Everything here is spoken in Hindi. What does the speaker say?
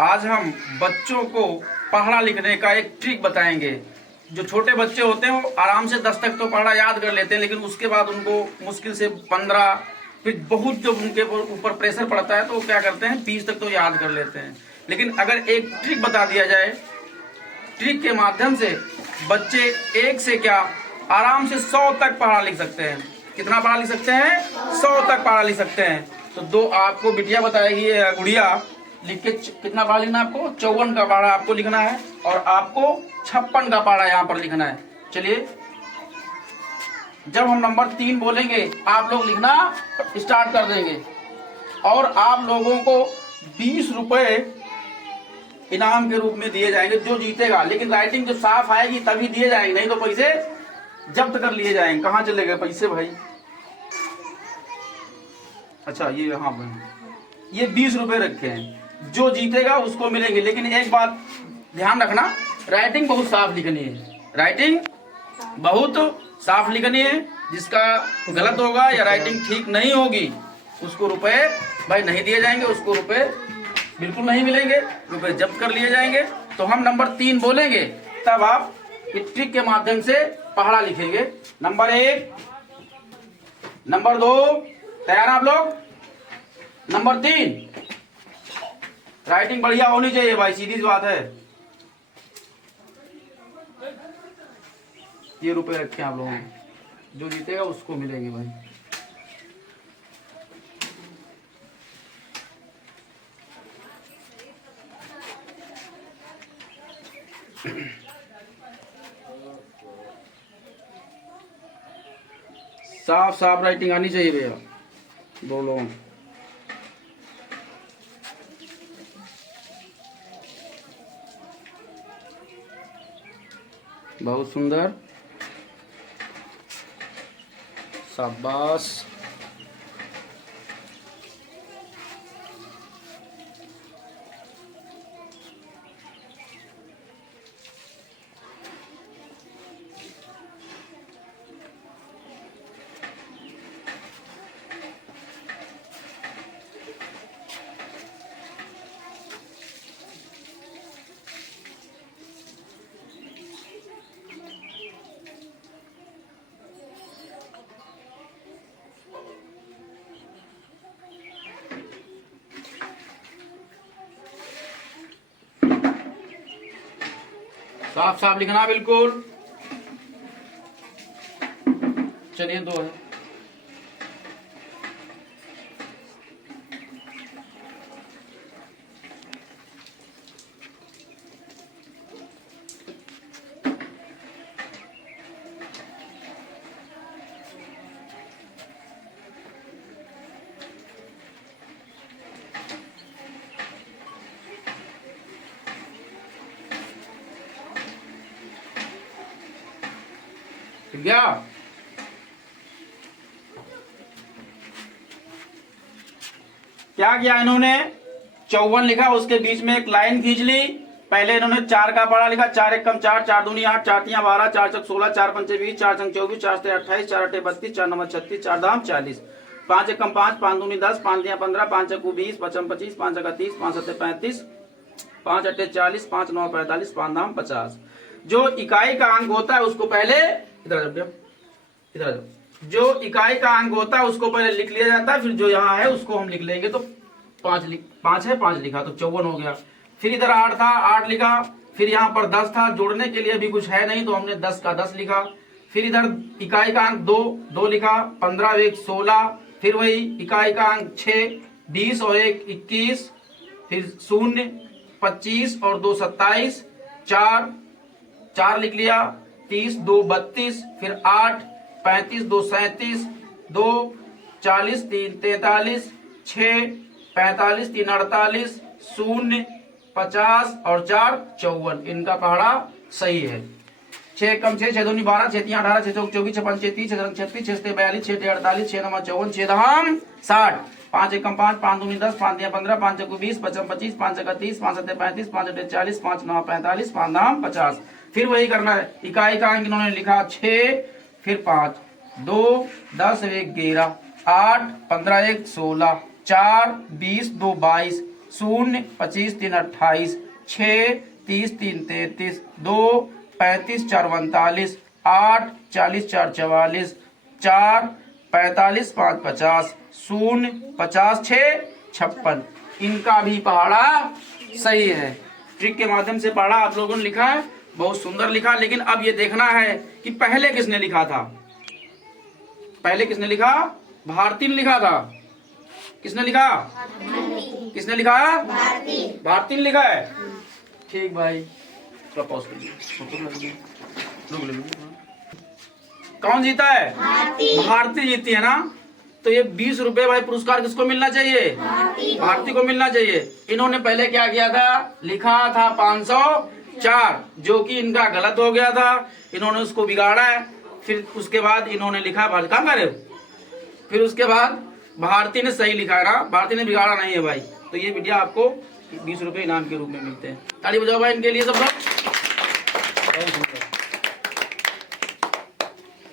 आज हम बच्चों को पढ़ना लिखने का एक ट्रिक बताएंगे। जो छोटे बच्चे होते हैं वो आराम से 10 तक तो पढ़ना याद कर लेते हैं, लेकिन उसके बाद उनको मुश्किल से 15, फिर बहुत जब उनके ऊपर प्रेशर पड़ता है तो वो क्या करते हैं 20 तक तो याद कर लेते हैं। लेकिन अगर एक ट्रिक बता दिया जाए, ट्रिक के माध्यम से बच्चे एक से क्या आराम से 100 तक पढ़ा लिख सकते हैं। कितना पढ़ा लिख सकते हैं? 100 तक पढ़ा लिख सकते हैं। तो दो आपको बिटिया बताएगी, गुड़िया लिख के कितना पढ़ा लिखना है आपको? 54 का पढ़ा आपको लिखना है और आपको 56 का पढ़ा यहाँ पर लिखना है। चलिए, जब हम नंबर 3 बोलेंगे आप लोग लिखना स्टार्ट कर देंगे और आप लोगों को 20 रुपए इनाम के रूप में दिए जाएंगे जो जीतेगा। लेकिन राइटिंग जब साफ आएगी तभी दिए जाएंगे, नहीं तो पैसे जब्त कर लिए जाएंगे। कहाँ चले गए पैसे भाई? अच्छा, ये यहाँ पर ये 20 रुपए रखे हैं, जो जीतेगा उसको मिलेंगे। लेकिन एक बात ध्यान रखना, राइटिंग बहुत साफ लिखनी है। राइटिंग बहुत साफ लिखनी है। जिसका गलत होगा या राइटिंग ठीक नहीं होगी उसको रुपए भाई नहीं दिए जाएंगे, उसको रुपए बिल्कुल नहीं मिलेंगे, रुपए जब्त कर लिए जाएंगे। तो हम नंबर 3 बोलेंगे तब आप इस ट्रिक के माध्यम से पढ़ा लिखेंगे। नंबर 1, नंबर 2, तैयार आप लोग? नंबर 3, राइटिंग बढ़िया होनी चाहिए भाई, सीधी सी बात है। ये रुपए रखे आप लोगों ने, जो जीतेगा उसको मिलेंगे भाई। साफ साफ राइटिंग आनी चाहिए भैया दो लोगों। बहुत सुंदर, शाबाश। साफ साफ लिखना बिल्कुल। चलिए, 2 है। ठीक गया? क्या किया इन्होंने? 54 लिखा, उसके बीच में एक लाइन खींच ली। पहले इन्होंने 4 का पढ़ा लिखा, 4 1 कम 4, 4 दूनी 8, 4 3 12, 4 6 16, 4 5 20, 4 6 24, 4 7 28, 4 8 32, 4 9 36, 4 दाम 40, 5 1 कम 5, 5 दूनी 10, 5 3 15, 5 1 20, 5 25, 5 1 30, 5 7 35, 5 8 40, 5 9 45, 5 दाम 50। जो इकाई का अंक होता है उसको पहले इधर जो इकाई का अंक होता है उसको पहले लिख लिया जाता है, फिर जो यहाँ है उसको हम लिख लेंगे। तो 5 है, 5 लिखा तो 54 हो गया। फिर इधर 8 था, 8 लिखा। फिर यहाँ पर 10 था, जोड़ने के लिए भी कुछ है नहीं तो हमने 10 का 10 लिखा। फिर इधर इकाई का अंक 2 लिखा, 15 1 16, फिर वही इकाई का अंक 6 20 और 1 21, फिर 0 25 और 2 27, 4 लिख लिया, 30 2 32, फिर 8 35 2 37, 2 40 3 43, 6 45 3 48, 0 50 और 4 54। इनका पहाड़ा सही है। 6 कम 6, 6 दूनी 12, 6 3 18, 6 चौक 24, 6 5 6 30, 6 36, 6 6 42, 6 6 48, 6 9 54, 6 दहम 60, 5 1 कम 5, 5 दूनी 10, 5 3 15, 5 6 20, 5 25, 5 6 30, 5 7 35, 5 8 40, 5 9 45, 5 दहम 50। फिर वही करना है। इकाई का अंक इन्होंने लिखा 6, फिर 5, 2 10 1 11, 8 15 1 16, 4 20 2 22, 0 25 3 28 6 30 3 33 2 35 4 39 8 40 4 44 4 45 5 50 0 50 6 56। इनका भी पहाड़ा सही है। ट्रिक के माध्यम से पढ़ा आप लोगों ने लिखा है, बहुत सुंदर लिखा। लेकिन अब ये देखना है कि पहले किसने लिखा था। पहले किसने लिखा? भारती ने लिखा था। किसने लिखा? किसने लिखा? भारती ने लिखा है। ठीक भाई, थोड़ा पॉज कर लीजिए। कौन जीता है? भारती जीती है ना। तो ये 20 रुपए भाई पुरस्कार किसको मिलना चाहिए? भारती को मिलना चाहिए। इन्होंने पहले क्या किया था? लिखा था 504, जो कि इनका गलत हो गया था। इन्होंने उसको बिगाड़ा है। फिर उसके बाद इन्होंने लिखा काम करे। फिर उसके बाद भारती ने सही लिखा है ना, भारती ने बिगाड़ा नहीं है भाई। तो ये वीडियो आपको 20 रुपए इनाम के रूप में मिलते हैं। ताली बजाओ भाई इनके लिए सब लोग।